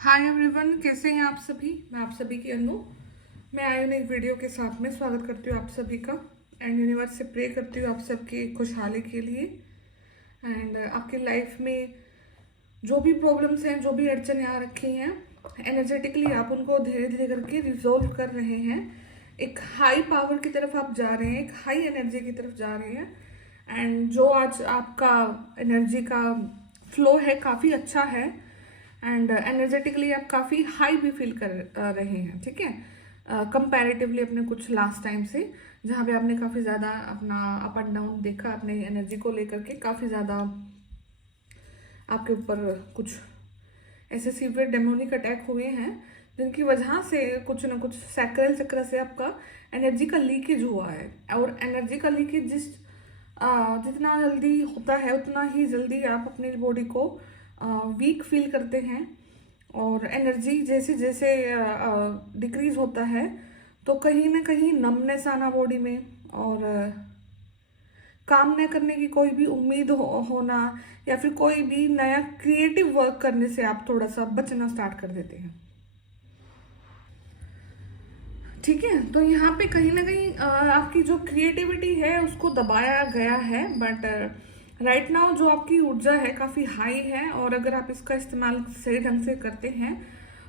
Hi everyone, कैसे हैं आप सभी। मैं आप सभी की अनु। मैं आई हूँ एक वीडियो के साथ में। स्वागत करती हूँ आप सभी का एंड यूनिवर्स से प्रे करती हूँ आप सबकी खुशहाली के लिए एंड आपकी लाइफ में जो भी प्रॉब्लम्स हैं, जो भी अड़चने आ रखी हैं, एनर्जेटिकली आप उनको धीरे धीरे करके रिजोल्व कर रहे हैं। एक हाई पावर की तरफ आप जा रहे हैं, एक हाई एनर्जी की तरफ जा रहे हैं एंड जो आज आपका एनर्जी का फ्लो है काफ़ी अच्छा है एंड एनर्जेटिकली आप काफ़ी हाई भी फील कर रहे हैं। ठीक है, कंपैरेटिवली अपने कुछ लास्ट टाइम से, जहाँ पे आपने काफ़ी ज़्यादा अपना अप एंड डाउन देखा अपने एनर्जी को लेकर के। काफ़ी ज़्यादा आपके ऊपर कुछ ऐसे सीवियर डेमोनिक अटैक हुए हैं जिनकी वजह से कुछ ना कुछ सैक्रल चक्र से आपका एनर्जी का लीकेज हुआ है। और एनर्जी का लीकेज जितना जल्दी होता है उतना ही जल्दी आप अपनी बॉडी को वीक फील करते हैं और एनर्जी जैसे जैसे डिक्रीज होता है तो कहीं ना कहीं नमनेस आना बॉडी में और काम न करने की कोई भी उम्मीद होना या फिर कोई भी नया क्रिएटिव वर्क करने से आप थोड़ा सा बचना स्टार्ट कर देते हैं। ठीक है, तो यहाँ पे कहीं ना कहीं आपकी जो क्रिएटिविटी है उसको दबाया गया है, बट राइट नाउ जो आपकी ऊर्जा है काफ़ी हाई है और अगर आप इसका इस्तेमाल सही ढंग से करते हैं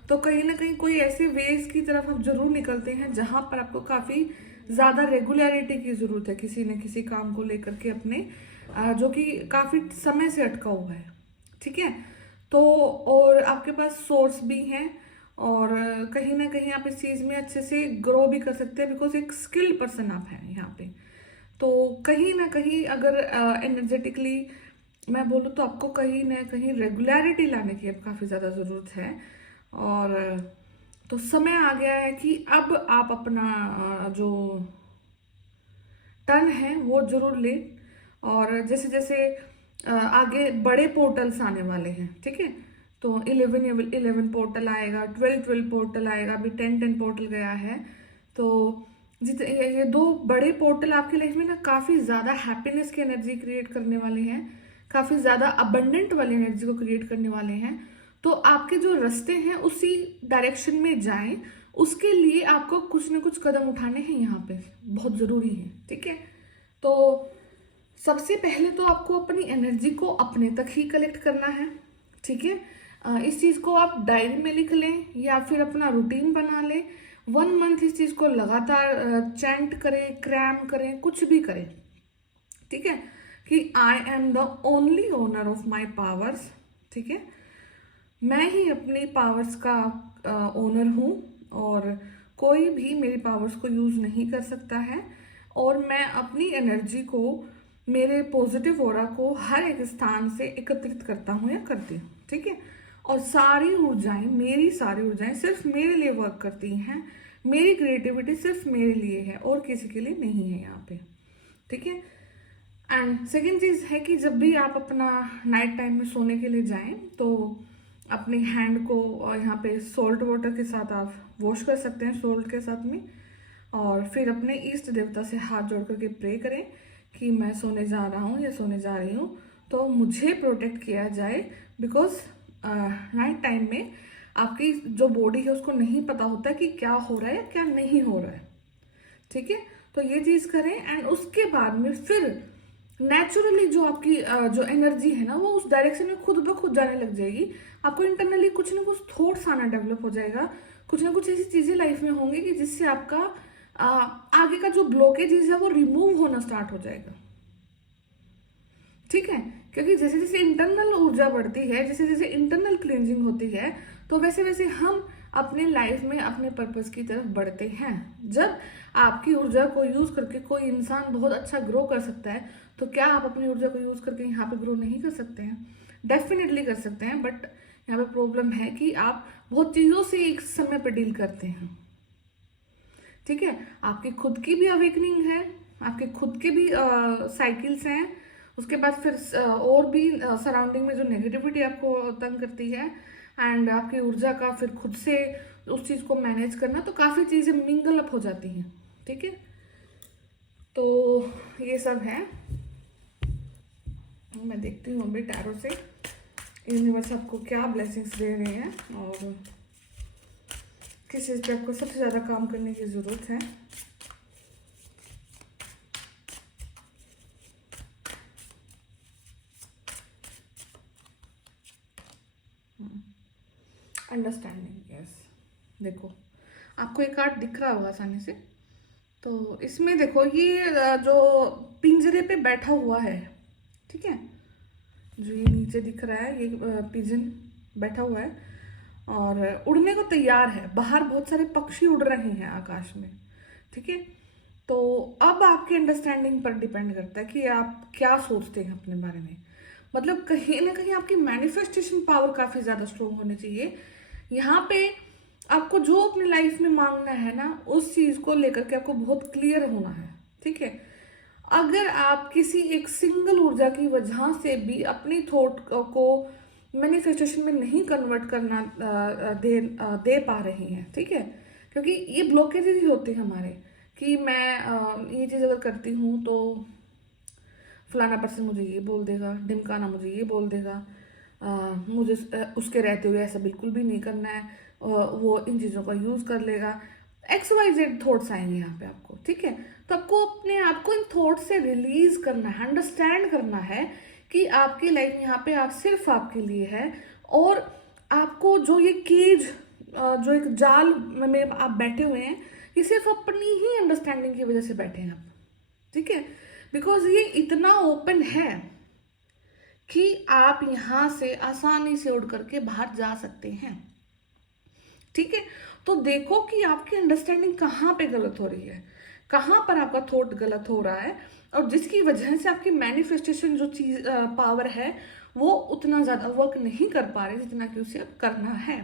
तो कहीं ना कहीं कोई ऐसे वेज की तरफ आप जरूर निकलते हैं जहाँ पर आपको काफ़ी ज़्यादा रेगुलरिटी की ज़रूरत है किसी न किसी काम को लेकर के अपने, जो कि काफ़ी समय से अटका हुआ है। ठीक है, तो और आपके पास सोर्स भी हैं और कहीं ना कहीं आप इस चीज़ में अच्छे से ग्रो भी कर सकते हैं बिकॉज एक स्किल्ड पर्सन आप हैं यहाँ पे। तो कहीं ना कहीं अगर एनर्जेटिकली मैं बोलूँ तो आपको कहीं ना कहीं रेगुलरिटी लाने की अब काफ़ी ज़्यादा ज़रूरत है और तो समय आ गया है कि अब आप अपना जो टर्न है वो जरूर लें। और जैसे जैसे आगे बड़े पोर्टल्स आने वाले हैं, ठीक है, तो 11 पोर्टल आएगा, 12 पोर्टल आएगा, अभी 10 पोर्टल गया है। तो जित ये दो बड़े पोर्टल आपकी लाइफ में ना काफ़ी ज़्यादा हैप्पीनेस की एनर्जी क्रिएट करने वाले हैं, काफ़ी ज़्यादा अबंडेंट वाली एनर्जी को क्रिएट करने वाले हैं। तो आपके जो रास्ते हैं उसी डायरेक्शन में जाएं, उसके लिए आपको कुछ ना कुछ कदम उठाने हैं यहाँ पे, बहुत ज़रूरी है। ठीक है, तो सबसे पहले तो आपको अपनी एनर्जी को अपने तक ही कलेक्ट करना है। ठीक है, इस चीज़ को आप डायरी में लिख लें या फिर अपना रूटीन बना लें। 1 मंथ इस चीज़ को लगातार चैंट करें, क्रैम करें, कुछ भी करें। ठीक है, कि I am the only owner of my powers. ठीक है, मैं ही अपनी पावर्स का ओनर हूँ और कोई भी मेरी पावर्स को यूज़ नहीं कर सकता है और मैं अपनी एनर्जी को, मेरे पॉजिटिव ऑरा को हर एक स्थान से एकत्रित करता हूँ या करती हूँ। ठीक है, और सारी ऊर्जाएं, मेरी सारी ऊर्जाएं सिर्फ मेरे लिए वर्क करती हैं। मेरी क्रिएटिविटी सिर्फ मेरे लिए है और किसी के लिए नहीं है यहाँ पे। ठीक है, एंड सेकेंड चीज़ है कि जब भी आप अपना नाइट टाइम में सोने के लिए जाएं तो अपने हैंड को यहाँ पे सॉल्ट वाटर के साथ आप वॉश कर सकते हैं, सॉल्ट के साथ में, और फिर अपने इष्ट देवता से हाथ जोड़ करके प्रे करें कि मैं सोने जा रहा हूँ या सोने जा रही हूँ तो मुझे प्रोटेक्ट किया जाए। बिकॉज नाइट टाइम में आपकी जो बॉडी है उसको नहीं पता होता कि क्या हो रहा है या क्या नहीं हो रहा है। ठीक है, तो ये चीज़ करें एंड उसके बाद में फिर नेचुरली जो आपकी जो एनर्जी है ना वो उस डायरेक्शन में खुद ब खुद जाने लग जाएगी। आपको इंटरनली कुछ ना कुछ थॉट्स आना डेवलप हो जाएगा, कुछ ना कुछ ऐसी चीज़ें लाइफ में होंगी कि जिससे आपका आगे का जो ब्लॉकेजेस है वो रिमूव होना स्टार्ट हो जाएगा। ठीक है, क्योंकि जैसे जैसे इंटरनल ऊर्जा बढ़ती है, जैसे जैसे इंटरनल क्लींजिंग होती है, तो वैसे वैसे हम अपने लाइफ में अपने पर्पस की तरफ बढ़ते हैं। जब आपकी ऊर्जा को यूज करके कोई इंसान बहुत अच्छा ग्रो कर सकता है तो क्या आप अपनी ऊर्जा को यूज करके यहाँ पे ग्रो नहीं कर सकते हैं? डेफिनेटली कर सकते हैं, बट यहाँ पे प्रॉब्लम है कि आप बहुत चीज़ों से एक समय पर डील करते हैं। ठीक है, आपकी खुद की भी अवेकनिंग है, आपके खुद के भी साइकिल्स हैं, उसके बाद फिर और भी सराउंडिंग में जो नेगेटिविटी आपको तंग करती है एंड आपकी ऊर्जा का फिर खुद से उस चीज़ को मैनेज करना, तो काफ़ी चीज़ें मिंगल अप हो जाती हैं। ठीक है, तो ये सब है। मैं देखती हूँ अभी टैरो से यूनिवर्स आपको क्या ब्लेसिंग्स दे रहे हैं और किस चीज़ पे आपको सबसे ज़्यादा काम करने की ज़रूरत है। Understanding, yes. देखो, आपको एक कार्ड दिख रहा होगा आसानी से। तो इसमें देखो, ये जो पिंजरे पे बैठा हुआ है, ठीक है, जो ये नीचे दिख रहा है, ये पिजन बैठा हुआ है और उड़ने को तैयार है। बाहर बहुत सारे पक्षी उड़ रहे हैं आकाश में, ठीक है। तो अब आपके अंडरस्टैंडिंग पर डिपेंड करता है कि आप क्या सोचते हैं अपने बारे में। मतलब कहीं ना कहीं आपकी मैनिफेस्टेशन पावर काफ़ी ज़्यादा स्ट्रोंग होनी चाहिए। यहाँ पे आपको जो अपनी लाइफ में मांगना है ना, उस चीज़ को लेकर के आपको बहुत क्लियर होना है, ठीक है। अगर आप किसी एक सिंगल ऊर्जा की वजह से भी अपनी थॉट को मैनिफेस्टेशन में नहीं कन्वर्ट करना दे पा रहे हैं, ठीक है, क्योंकि ये ब्लॉकेजेस ही होते हैं हमारे कि मैं ये चीज़ अगर करती हूँ तो फलाना पर्सन मुझे ये बोल देगा, ढिमकाना मुझे ये बोल देगा, मुझे उसके रहते हुए ऐसा बिल्कुल भी नहीं करना है, वो इन चीज़ों का यूज़ कर लेगा। XYZ थॉट्स आएंगे यहाँ पे आपको, ठीक है। तो आपको अपने आप को इन थॉट से रिलीज करना है, अंडरस्टैंड करना है कि आपकी लाइफ यहाँ पे आप सिर्फ आपके लिए है और आपको जो ये केज, जो एक जाल में आप बैठे हुए हैं, ये सिर्फ अपनी ही अंडरस्टैंडिंग की वजह से बैठे हैं आप, ठीक है। बिकॉज ये इतना ओपन है कि आप यहाँ से आसानी से उड़ करके बाहर जा सकते हैं, ठीक है। तो देखो कि आपकी अंडरस्टैंडिंग कहाँ पे गलत हो रही है, कहाँ पर आपका थॉट गलत हो रहा है और जिसकी वजह से आपकी मैनिफेस्टेशन जो चीज पावर है वो उतना ज़्यादा वर्क नहीं कर पा रहे जितना कि उसे अब करना है।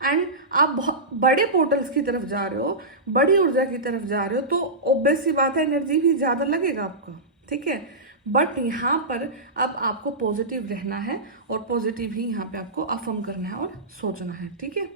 एंड आप बहुत बड़े पोर्टल्स की तरफ जा रहे हो, बड़ी ऊर्जा की तरफ जा रहे हो, तो ऑब्वियस सी बात है एनर्जी भी ज़्यादा लगेगा आपका, ठीक है। बट यहाँ पर अब आपको पॉजिटिव रहना है और पॉजिटिव ही यहाँ पे आपको अफर्म करना है और सोचना है, ठीक है।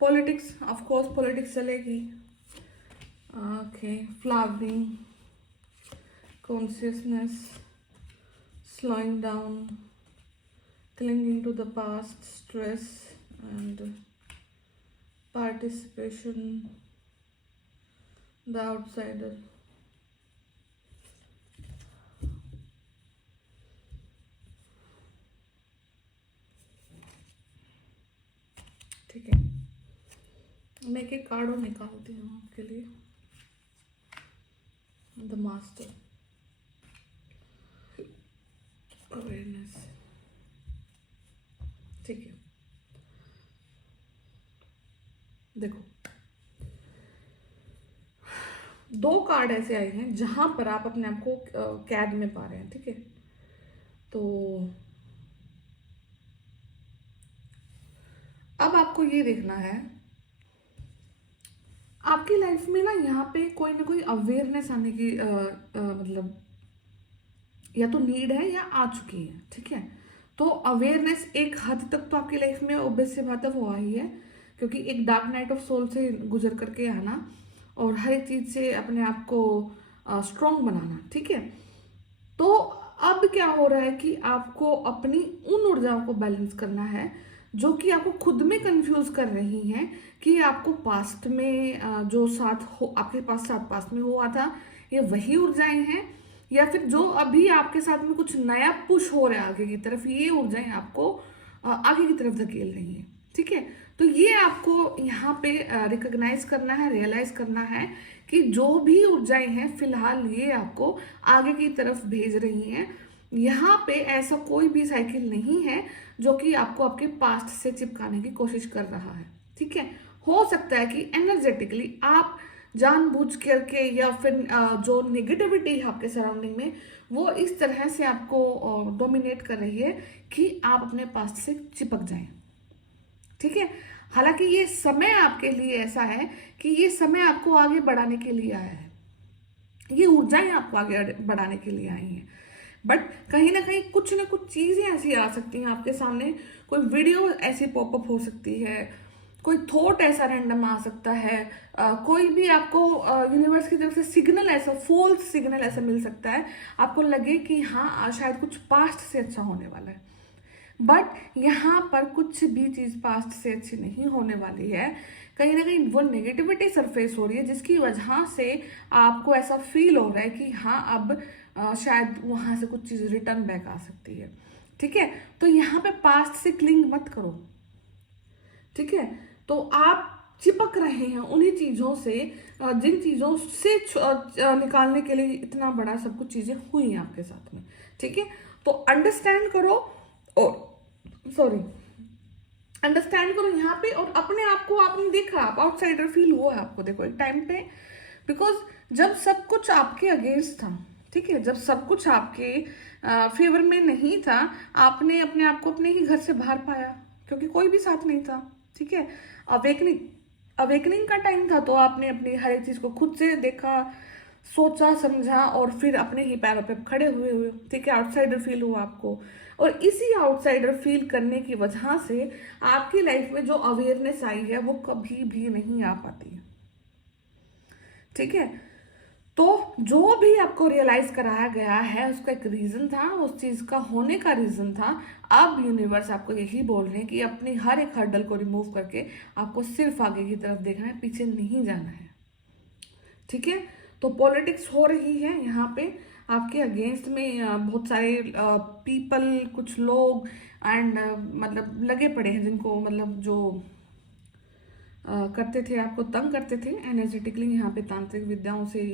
पॉलिटिक्स, ऑफ कोर्स पॉलिटिक्स चलेगी। Okay, flowering, consciousness, slowing down, clinging to the past, stress and participation, the outsider. ठीक है, मैं एक कार्ड निकालती हूँ आपके लिए। द मास्टर, अवेयरनेस, ठीक है। देखो, दो कार्ड ऐसे आए हैं जहां पर आप अपने आप को कैद में पा रहे हैं, ठीक है। तो अब आपको ये देखना है, आपकी लाइफ में ना यहाँ पे कोई ना कोई अवेयरनेस आने की मतलब या तो नीड है या आ चुकी है, ठीक है। तो अवेयरनेस एक हद तक तो आपकी लाइफ में ऑब्वियस सी बात है वो आई है, क्योंकि एक डार्क नाइट ऑफ सोल से गुजर करके आना और हर एक चीज से अपने आप को स्ट्रांग बनाना, ठीक है। तो अब क्या हो रहा है कि आपको अपनी उन ऊर्जाओं को बैलेंस करना है जो कि आपको खुद में कंफ्यूज कर रही हैं कि आपको पास्ट में जो साथ हो, आपके पास साथ पास्ट में हुआ था, ये वही ऊर्जाएं हैं या फिर जो अभी आपके साथ में कुछ नया पुश हो रहा है आगे की तरफ, ये ऊर्जाएं आपको आगे की तरफ धकेल रही हैं, ठीक है। तो ये आपको यहाँ पे रिकॉग्नाइज करना है, रियलाइज करना है कि जो भी ऊर्जाएं हैं फिलहाल ये आपको आगे की तरफ भेज रही हैं। यहाँ पे ऐसा कोई भी साइकिल नहीं है जो कि आपको आपके पास्ट से चिपकाने की कोशिश कर रहा है, ठीक है। हो सकता है कि एनर्जेटिकली आप जानबूझ करके या फिर जो नेगेटिविटी है आपके सराउंडिंग में वो इस तरह से आपको डोमिनेट कर रही है कि आप अपने पास्ट से चिपक जाएं, ठीक है। हालांकि ये समय आपके लिए ऐसा है कि ये समय आपको आगे बढ़ाने के लिए आया है, ये ऊर्जाएं आपको आगे बढ़ाने के लिए आई हैं। बट कहीं ना कुछ चीजें ऐसी आ सकती हैं आपके सामने, कोई वीडियो ऐसी पॉपअप हो सकती है, कोई थॉट ऐसा रैंडम आ सकता है, कोई भी आपको यूनिवर्स की तरफ से सिग्नल ऐसा, फोल्स सिग्नल ऐसा मिल सकता है, आपको लगे कि हाँ शायद कुछ पास्ट से अच्छा होने वाला है। बट यहाँ पर कुछ भी चीज पास्ट से अच्छी नहीं होने वाली है। कहीं ना कहीं वो नेगेटिविटी सरफेस हो रही है, जिसकी वजह से आपको ऐसा फील हो रहा है कि हाँ अब शायद वहां से कुछ चीज रिटर्न बैक आ सकती है। ठीक है, तो यहाँ पे पास्ट से क्लिंग मत करो। ठीक है, तो आप चिपक रहे हैं उन्हीं चीजों से जिन चीजों से निकालने के लिए इतना बड़ा सब कुछ चीजें हुई हैं आपके साथ में। ठीक है, तो अंडरस्टैंड करो, और सॉरी, अंडरस्टैंड करो यहाँ पे, और अपने आप को आपने देखा, आप आउटसाइडर फील हुआ है आपको, देखो एक टाइम पे, बिकॉज जब सब कुछ आपके अगेंस्ट था, ठीक है, जब सब कुछ आपके फेवर में नहीं था, आपने अपने आप को अपने ही घर से बाहर पाया, क्योंकि कोई भी साथ नहीं था। ठीक है, अवेकनिंग अवेकनिंग का टाइम था, तो आपने अपनी हर एक चीज को खुद से देखा, सोचा समझा, और फिर अपने ही पैरों पे खड़े हुए। ठीक है, आउटसाइडर फील हुआ आपको, और इसी आउटसाइडर फील करने की वजह से आपकी लाइफ में जो अवेयरनेस आई है वो कभी भी नहीं आ पाती है। ठीक है, तो जो भी आपको रियलाइज कराया गया है उसका एक रीजन था, उस चीज का होने का रीजन था। अब यूनिवर्स आपको यही बोल रहे हैं कि अपनी हर एक हर्डल को रिमूव करके आपको सिर्फ आगे की तरफ देखना है, पीछे नहीं जाना है। ठीक है, तो पॉलिटिक्स हो रही है यहाँ पे आपके अगेंस्ट में, बहुत सारे पीपल, कुछ लोग एंड मतलब लगे पड़े हैं, जिनको मतलब जो करते थे, आपको तंग करते थे एनर्जेटिकली, यहाँ पे तांत्रिक विद्याओं से,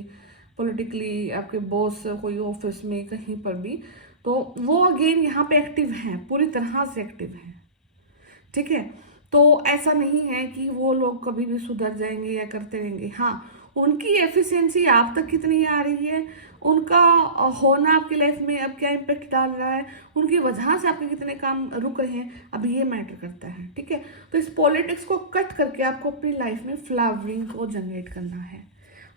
पॉलिटिकली, आपके बॉस, कोई ऑफिस में, कहीं पर भी, तो वो अगेन यहाँ पे एक्टिव हैं, पूरी तरह से एक्टिव हैं। ठीक है, तो ऐसा नहीं है कि वो लोग कभी भी सुधर जाएंगे या करते रहेंगे। हाँ, उनकी एफिशिएंसी आप तक कितनी आ रही है, उनका होना आपकी लाइफ में अब क्या इम्पेक्ट डाल रहा है, उनकी वजह से आपके कितने काम रुक रहे हैं, अब ये मैटर करता है। ठीक है, तो इस पॉलिटिक्स को कट करके आपको अपनी लाइफ में फ्लावरिंग को जनरेट करना है,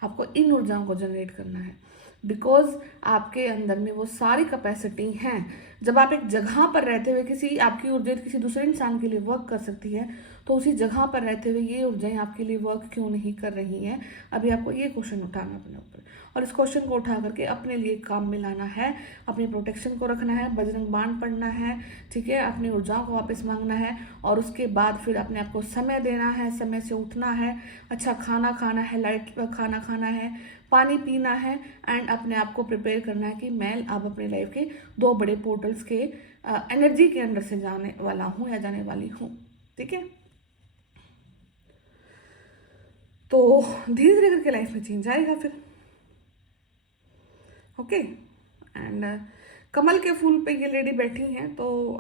आपको इन ऊर्जाओं को जनरेट करना है, बिकॉज आपके अंदर में वो सारी कैपेसिटी हैं। जब आप एक जगह पर रहते हुए किसी, आपकी ऊर्जा किसी दूसरे इंसान के लिए वर्क कर सकती है, तो उसी जगह पर रहते हुए ये ऊर्जाएं आपके लिए वर्क क्यों नहीं कर रही हैं? अभी आपको ये क्वेश्चन उठाना अपने ऊपर, और इस क्वेश्चन को उठा करके अपने लिए काम में लाना है, अपनी प्रोटेक्शन को रखना है, बजरंग बाण पढ़ना है। ठीक है, अपनी ऊर्जाओं को वापस मांगना है, और उसके बाद फिर अपने आप को समय देना है, समय से उठना है, अच्छा खाना खाना है, लाइट खाना खाना है, पानी पीना है, एंड अपने आप को प्रिपेयर करना है कि मैं अब अपनी लाइफ के 2 बड़े पोर्टल्स के एनर्जी के अंदर से जाने वाला हूँ या जाने वाली हूँ। ठीक है, तो धीरे धीरे करके लाइफ में चेंज आएगा फिर। ओके, एंड कमल के फूल पे ये लेडी बैठी हैं, तो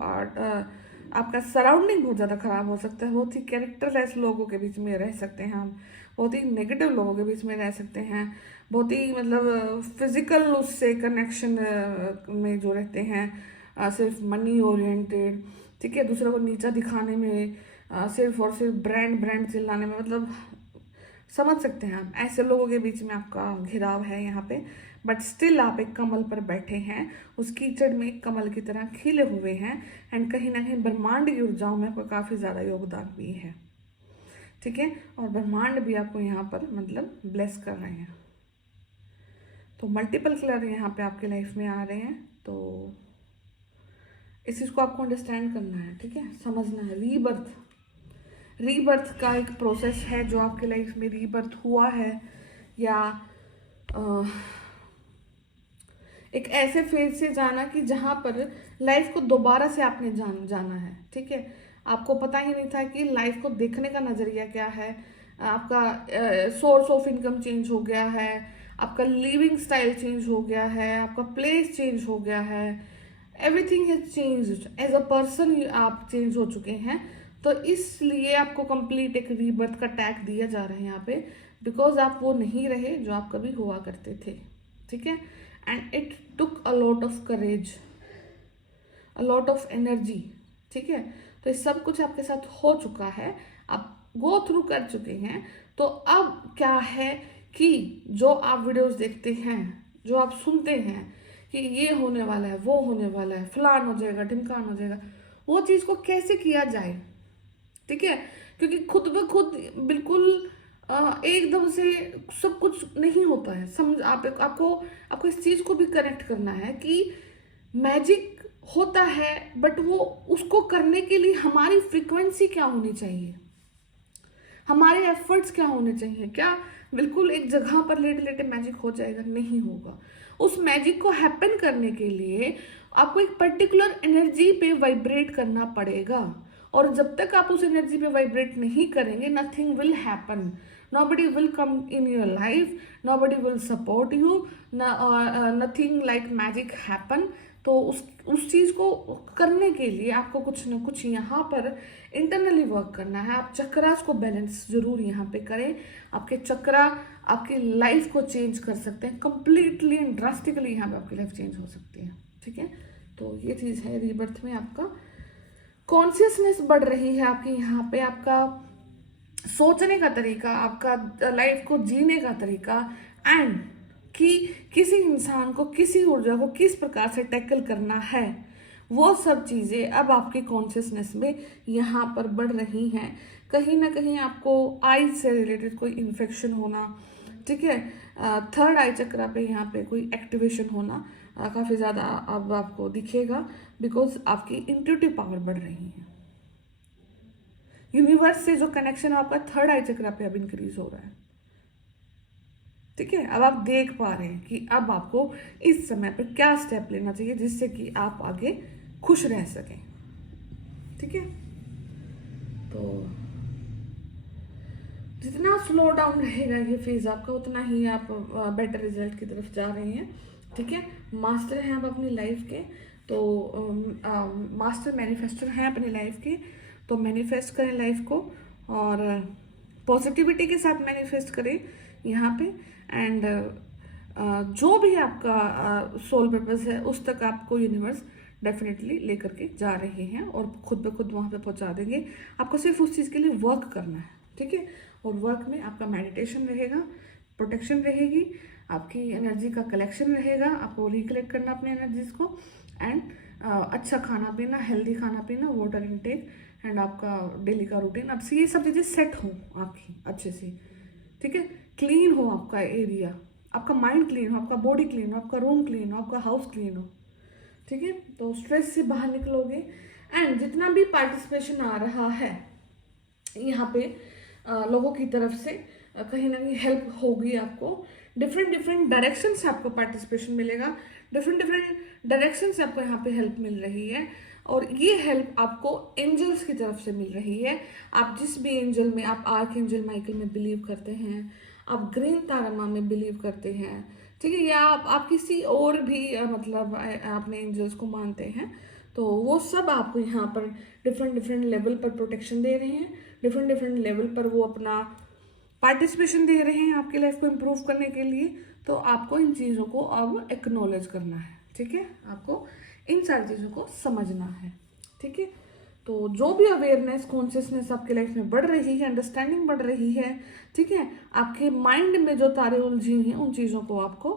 आपका सराउंडिंग बहुत ज़्यादा खराब हो सकता है, बहुत ही कैरेक्टरलेस लोगों के बीच में रह सकते हैं हम, बहुत ही नेगेटिव लोगों के बीच में रह सकते हैं, बहुत ही मतलब फिजिकल उससे कनेक्शन में जो रहते हैं, सिर्फ मनी ओरिएंटेड। ठीक है, दूसरों को नीचा दिखाने में, सिर्फ और सिर्फ ब्रांड ब्रांड चिल्लाने में, मतलब समझ सकते हैं आप, ऐसे लोगों के बीच में आपका घिराव है यहाँ पे। बट स्टिल आप एक कमल पर बैठे हैं, उस कीचड़ में एक कमल की तरह खिले हुए हैं, एंड कहीं ना कहीं ब्रह्मांड की ऊर्जाओं में आपका काफ़ी ज़्यादा योगदान भी है। ठीक है, और ब्रह्मांड भी आपको यहाँ पर मतलब ब्लेस कर रहे हैं। तो मल्टीपल कलर यहाँ पे आपके लाइफ में आ रहे हैं, तो इस चीज़ को आपको अंडरस्टैंड करना है। ठीक है, समझना है, रीबर्थ का एक प्रोसेस है, जो आपके लाइफ में रीबर्थ हुआ है, या एक ऐसे फेज से जाना कि जहाँ पर लाइफ को दोबारा से आपने जाना है। ठीक है, आपको पता ही नहीं था कि लाइफ को देखने का नज़रिया क्या है, आपका सोर्स ऑफ इनकम चेंज हो गया है, आपका लिविंग स्टाइल चेंज हो गया है, आपका प्लेस चेंज हो गया है, everything has changed, as a person आप चेंज हो चुके हैं। तो इसलिए आपको कंप्लीट एक रीबर्थ का टैग दिया जा रहा है यहाँ पे, बिकॉज आप वो नहीं रहे जो आप कभी हुआ करते थे। ठीक है, and it took a lot of courage, a lot of energy. ठीक है, तो ये सब कुछ आपके साथ हो चुका है, आप गो थ्रू कर चुके हैं। तो अब क्या है कि जो आप वीडियोस देखते हैं, जो आप सुनते हैं, कि ये होने वाला है, वो होने वाला है, फलान हो जाएगा, ढिमकान हो जाएगा, वो चीज़ को कैसे किया जाए, ठीक है। क्योंकि खुद ब खुद बिल्कुल एकदम से सब कुछ नहीं होता है। समझ आप आपको आपको इस चीज़ को भी कनेक्ट करना है कि मैजिक होता है, बट वो उसको करने के लिए हमारी फ्रीक्वेंसी क्या होनी चाहिए, हमारे एफर्ट्स क्या होने चाहिए। क्या बिल्कुल एक जगह पर लेटे लेटे मैजिक हो जाएगा? नहीं होगा। उस मैजिक को हैपन करने के लिए आपको एक पर्टिकुलर एनर्जी पे वाइब्रेट करना पड़ेगा, और जब तक आप उस एनर्जी पे वाइब्रेट नहीं करेंगे, nothing will happen, nobody will come in your life, nobody will support you, nothing like magic happen। तो उस चीज़ को करने के लिए आपको कुछ ना कुछ यहाँ पर इंटरनली वर्क करना है। आप चक्रास को बैलेंस जरूर यहाँ पे करें। आपके चक्रा आपकी लाइफ को चेंज कर सकते हैं कंप्लीटली एंड ड्रास्टिकली, यहाँ पे आपकी लाइफ चेंज हो सकती है, ठीक है। तो ये चीज़ है, रीबर्थ में आपका कॉन्शियसनेस बढ़ रही है, आपकी यहाँ पे आपका सोचने का तरीका, आपका लाइफ को जीने का तरीका, एंड कि किसी इंसान को, किसी ऊर्जा को किस प्रकार से टैकल करना है, वो सब चीज़ें अब आपकी कॉन्शियसनेस में यहाँ पर बढ़ रही हैं। कहीं ना कहीं आपको आईज से रिलेटेड कोई इन्फेक्शन होना, ठीक है, थर्ड आई चक्रा पे यहाँ पे कोई एक्टिवेशन होना काफ़ी ज़्यादा अब आपको दिखेगा, बिकॉज आपकी इंट्यूटिव पावर बढ़ रही है। यूनिवर्स से जो कनेक्शन आपका थर्ड आई चक्रा पे अब इंक्रीज हो रहा है, ठीक है। अब आप देख पा रहे हैं कि अब आपको इस समय पे क्या स्टेप लेना चाहिए जिससे कि आप आगे खुश रह सकें, ठीक है। तो जितना स्लो डाउन रहेगा ये फेज आपका, उतना ही आप बेटर रिजल्ट की तरफ जा रहे हैं, ठीक है। मास्टर हैं आप अपनी लाइफ के, तो मास्टर मैनिफेस्टर हैं अपनी लाइफ के, तो मैनिफेस्ट करें लाइफ को, और पॉजिटिविटी के साथ मैनिफेस्ट करें यहाँ पे। एंड जो भी आपका सोल पर्पस है उस तक आपको यूनिवर्स डेफिनेटली लेकर के जा रहे हैं, और खुद ब खुद वहाँ पे पहुँचा देंगे। आपको सिर्फ उस चीज़ के लिए वर्क करना है, ठीक है। और वर्क में आपका मेडिटेशन रहेगा, प्रोटेक्शन रहेगी, आपकी एनर्जी का कलेक्शन रहेगा, आपको रिकलेक्ट करना अपने एनर्जीज को, एंड अच्छा खाना पीना, हेल्दी खाना पीना, वाटर इनटेक, एंड आपका डेली का रूटीन, अब से ये सब चीज़ें सेट हो आपकी अच्छे से, ठीक है। क्लीन हो आपका एरिया, आपका माइंड क्लीन हो, आपका बॉडी क्लीन हो, आपका रूम क्लीन हो, आपका हाउस क्लीन हो, ठीक है। तो स्ट्रेस से बाहर निकलोगे। एंड जितना भी पार्टिसिपेशन आ रहा है यहाँ पे लोगों की तरफ से, कहीं ना कहीं हेल्प होगी आपको, डिफरेंट डिफरेंट डायरेक्शन से आपको पार्टिसिपेशन मिलेगा, डिफरेंट डिफरेंट डायरेक्शन से आपको यहाँ पे हेल्प मिल रही है, और ये हेल्प आपको एंजल्स की तरफ से मिल रही है। आप जिस भी एंजल में, आप आर्क एंजल माइकल में बिलीव करते हैं, आप ग्रीन तारामा में बिलीव करते हैं, ठीक है, या आप किसी और भी मतलब अपने एंजल्स को मानते हैं, तो वो सब आपको यहाँ पर डिफरेंट डिफरेंट लेवल पर प्रोटेक्शन दे रहे हैं, डिफरेंट डिफरेंट लेवल पर वो अपना पार्टिसिपेशन दे रहे हैं आपकी लाइफ को इम्प्रूव करने के लिए। तो आपको इन चीज़ों को अब एक्नॉलेज करना है, ठीक है, आपको इन सारी चीज़ों को समझना है, ठीक है। तो जो भी अवेयरनेस, कॉन्शियसनेस आपकी लाइफ में बढ़ रही है, अंडरस्टैंडिंग बढ़ रही है, ठीक है, आपके माइंड में जो तारे उलझी हैं उन चीज़ों को आपको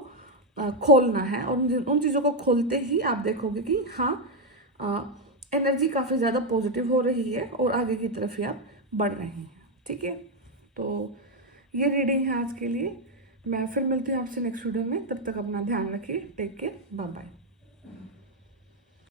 खोलना है, और उन चीज़ों को खोलते ही आप देखोगे कि हाँ, एनर्जी काफ़ी ज़्यादा पॉजिटिव हो रही है और आगे की तरफ ही आप बढ़ रहे हैं, ठीक है। तो ये रीडिंग है आज के लिए। मैं फिर मिलती हूँ आपसे नेक्स्ट वीडियो में, तब तक अपना ध्यान रखिए, टेक केयर, बाय बाय।